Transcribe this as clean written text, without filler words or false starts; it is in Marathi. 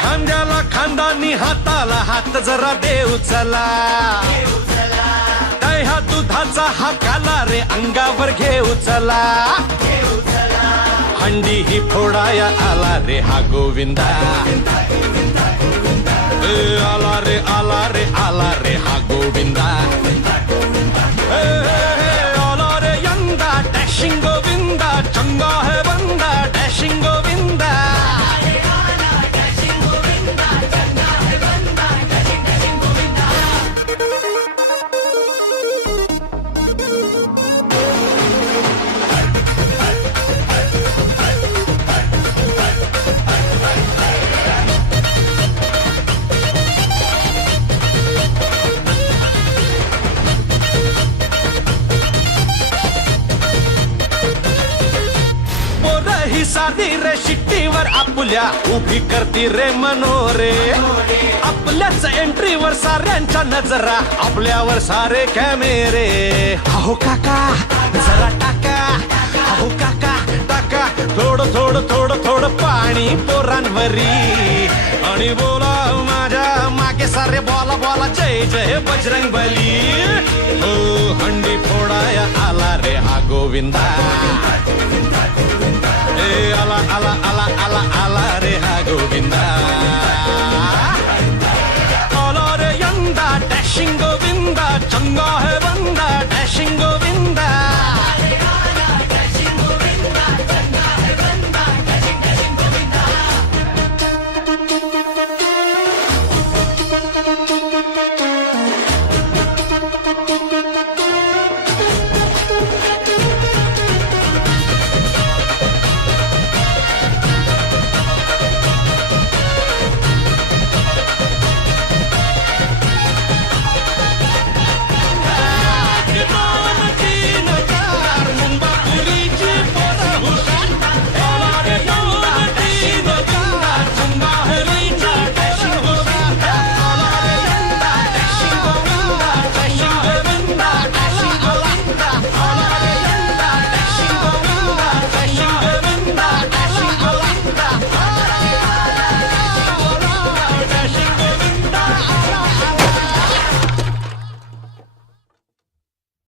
खांद्याला खांदानी हाताला हात जरा देऊ चला दह्या दुधाचा हा काला रे अंगावर घेऊ चला हंडी ही फोडाया आला रे हा गोविंदा आला रे आला रे आला रे हा गोविंदा आला रे यंदा डॅशिंग गोविंदा चंगा है बंदा डॅशिंग गोविंदा ही साधी रे शिट्टीवर आपुल्या उभी करती रे मनोरे आपल्याच एंट्रीवर साऱ्यांच्या नजरा आपल्यावर सारे कॅमेरे अहो काका जरा टाका अहो काका टाका थोडं थोडं थोडं थोडं पाणी पोरांवरी आणि बोला माझ्या मागे सारे बोला बोला जय जय बजरंग बली हो हंडी फोडाया आला रे हा गोविंदा आला आला आला आला आला रे हा गोविंदा आला रे यंदा डॅशिंग गोविंदा चंगा